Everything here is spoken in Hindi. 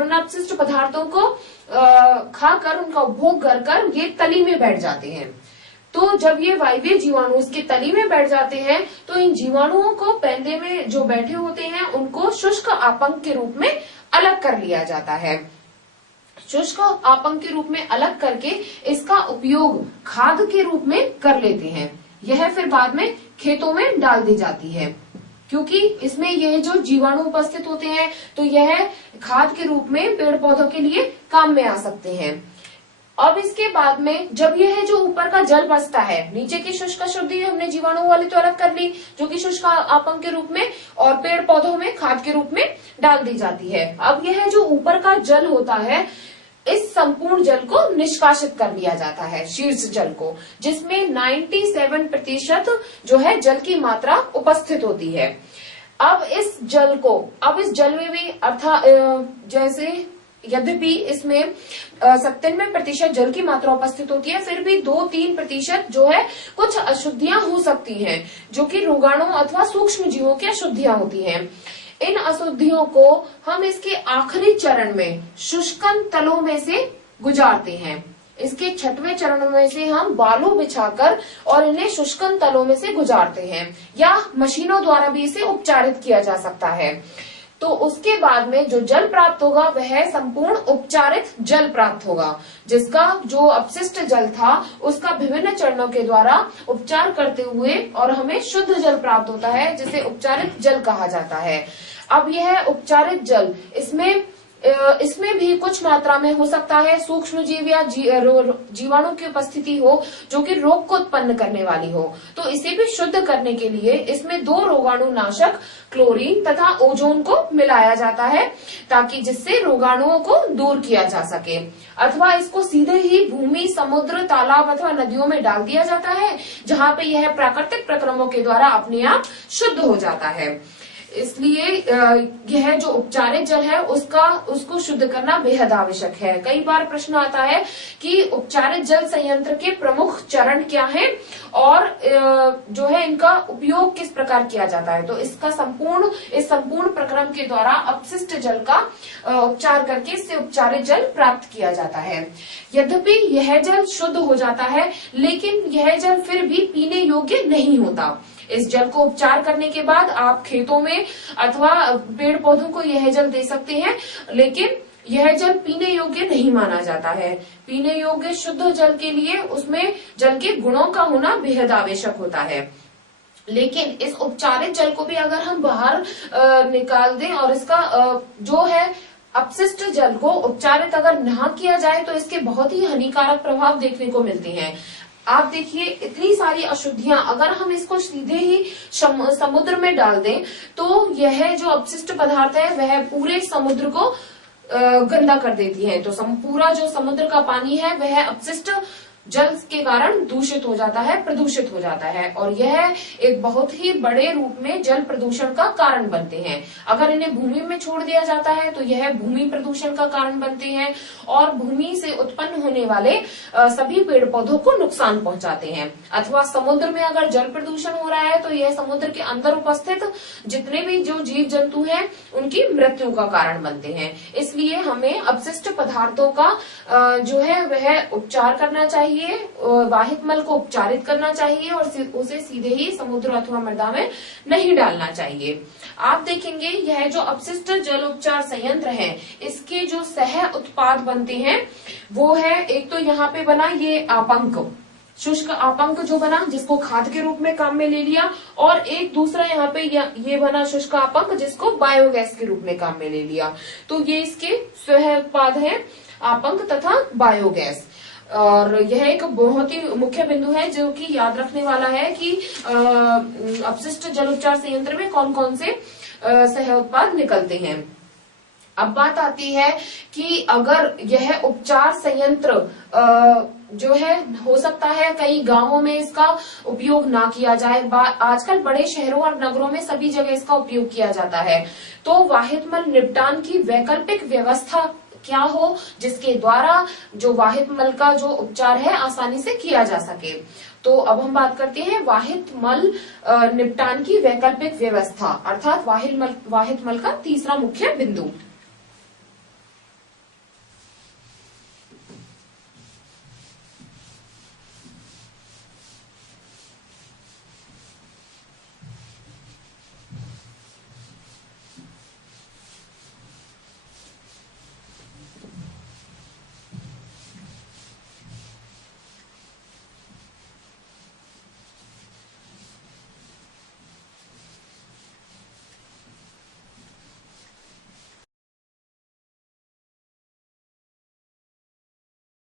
अगर उन अपशिष्ट पदार्थों को खाकर उनका उपभोग कर ये तली में बैठ जाते हैं। तो जब ये वायवीय जीवाणु उसकी तली में बैठ जाते हैं तो इन जीवाणुओं को पैंदे में जो बैठे होते हैं उनको शुष्क आपंक के रूप में अलग कर लिया जाता है। शुष्क आपंक के रूप में अलग करके इसका उपयोग खाद के रूप में कर लेते हैं। यह फिर बाद में खेतों में डाल दी जाती है, क्योंकि इसमें यह जो जीवाणु उपस्थित होते हैं तो यह खाद के रूप में पेड़ पौधों के लिए काम में आ सकते हैं। अब इसके बाद में जब यह जो ऊपर का जल बचता है, नीचे की शुष्क अशुद्धि हमने जीवाणु वाली तो अलग कर ली जो कि शुष्क आपंक के रूप में और पेड़ पौधों में खाद के रूप में डाल दी जाती है। अब यह जो ऊपर का जल होता है इस संपूर्ण जल को निष्कासित कर लिया जाता है, शीर्ष जल को, जिसमें 97% जो है जल की मात्रा उपस्थित होती है। अब इस जल में भी अर्थात जैसे यद्यपि इसमें 97% जल की मात्रा उपस्थित होती है, फिर भी 2-3% जो है कुछ अशुद्धियां हो सकती हैं, जो कि रोगाणु अथवा सूक्ष्म जीवों की अशुद्धियां होती हैं। इन अशुद्धियों को हम इसके आखिरी चरण में शुष्कन तलों में से गुजारते हैं। इसके 6वें चरण में से हम बालू बिछाकर और इन्हें शुष्कन तलों में से गुजारते हैं, या मशीनों द्वारा भी इसे उपचारित किया जा सकता है। तो उसके बाद में जो जल प्राप्त होगा वह संपूर्ण उपचारित जल प्राप्त होगा, जिसका जो अपशिष्ट जल था उसका विभिन्न चरणों के द्वारा उपचार करते हुए और हमें शुद्ध जल प्राप्त होता है, जिसे उपचारित जल कहा जाता है। अब यह उपचारित जल इसमें भी कुछ मात्रा में हो सकता है सूक्ष्म जीव या जीवाणु की उपस्थिति हो जो कि रोग को उत्पन्न करने वाली हो, तो इसे भी शुद्ध करने के लिए इसमें 2 रोगाणु नाशक क्लोरीन तथा ओजोन को मिलाया जाता है, ताकि जिससे रोगाणुओं को दूर किया जा सके। अथवा इसको सीधे ही भूमि, समुद्र, तालाब अथवा नदियों में डाल दिया जाता है, जहाँ पे यह प्राकृतिक प्रक्रमों के द्वारा अपने आप शुद्ध हो जाता है। इसलिए यह जो उपचारित जल है उसको शुद्ध करना बेहद आवश्यक है। कई बार प्रश्न आता है कि उपचारित जल संयंत्र के प्रमुख चरण क्या हैं और जो है इनका उपयोग किस प्रकार किया जाता है। तो इस संपूर्ण प्रक्रम के द्वारा अपशिष्ट जल का उपचार करके इससे उपचारित जल प्राप्त किया जाता है। यद्यपि यह जल शुद्ध हो जाता है, लेकिन यह जल फिर भी पीने योग्य नहीं होता। इस जल को उपचार करने के बाद आप खेतों में अथवा पेड़ पौधों को यह जल दे सकते हैं, लेकिन यह जल पीने योग्य नहीं माना जाता है। पीने योग्य शुद्ध जल के लिए उसमें जल के गुणों का होना बेहद आवश्यक होता है। लेकिन इस उपचारित जल को भी अगर हम बाहर निकाल दें और इसका जो है अपशिष्ट जल को उपचारित अगर न किया जाए तो इसके बहुत ही हानिकारक प्रभाव देखने को मिलते हैं। आप देखिए, इतनी सारी अशुद्धियां अगर हम इसको सीधे ही समुद्र में डाल दें तो यह जो अपशिष्ट पदार्थ है वह पूरे समुद्र को गंदा कर देती है। तो पूरा जो समुद्र का पानी है वह अपशिष्ट जल के कारण दूषित हो जाता है, प्रदूषित हो जाता है, और यह एक बहुत ही बड़े रूप में जल प्रदूषण का कारण बनते हैं। अगर इन्हें भूमि में छोड़ दिया जाता है तो यह भूमि प्रदूषण का कारण बनते हैं और भूमि से उत्पन्न होने वाले सभी पेड़ पौधों को नुकसान पहुंचाते हैं। अथवा समुद्र में अगर जल प्रदूषण हो रहा है तो यह समुद्र के अंदर उपस्थित जितने भी जो जीव जंतु हैं उनकी मृत्यु का कारण बनते हैं। इसलिए हमें अपशिष्ट पदार्थों का जो है वह उपचार करना चाहिए, वाहित मल को उपचारित करना चाहिए और उसे सीधे ही समुद्र अथवा मृदा में नहीं डालना चाहिए। आप देखेंगे यह जो अपशिष्ट जल उपचार संयंत्र है इसके जो सह उत्पाद बनते हैं वो है, एक तो यहाँ पे बना ये आपंक, शुष्क आपंक जो बना जिसको खाद के रूप में काम में ले लिया, और एक दूसरा यहाँ पे ये बना शुष्क आपंक जिसको बायोगैस के रूप में काम में ले लिया। तो ये इसके सह उत्पाद है, आपंक तथा बायोगैस। और यह एक बहुत ही मुख्य बिंदु है जो कि याद रखने वाला है कि अपशिष्ट जल उपचार संयंत्र में कौन कौन से सह उत्पाद निकलते हैं। अब बात आती है कि अगर यह उपचार संयंत्र जो है हो सकता है कई गांवों में इसका उपयोग ना किया जाए, आजकल बड़े शहरों और नगरों में सभी जगह इसका उपयोग किया जाता है। तो वाहित मल निपटान की वैकल्पिक व्यवस्था क्या हो जिसके द्वारा जो वाहित मल का जो उपचार है आसानी से किया जा सके। तो अब हम बात करते हैं वाहित मल निपटान की वैकल्पिक व्यवस्था, अर्थात वाहित मल का तीसरा मुख्य बिंदु।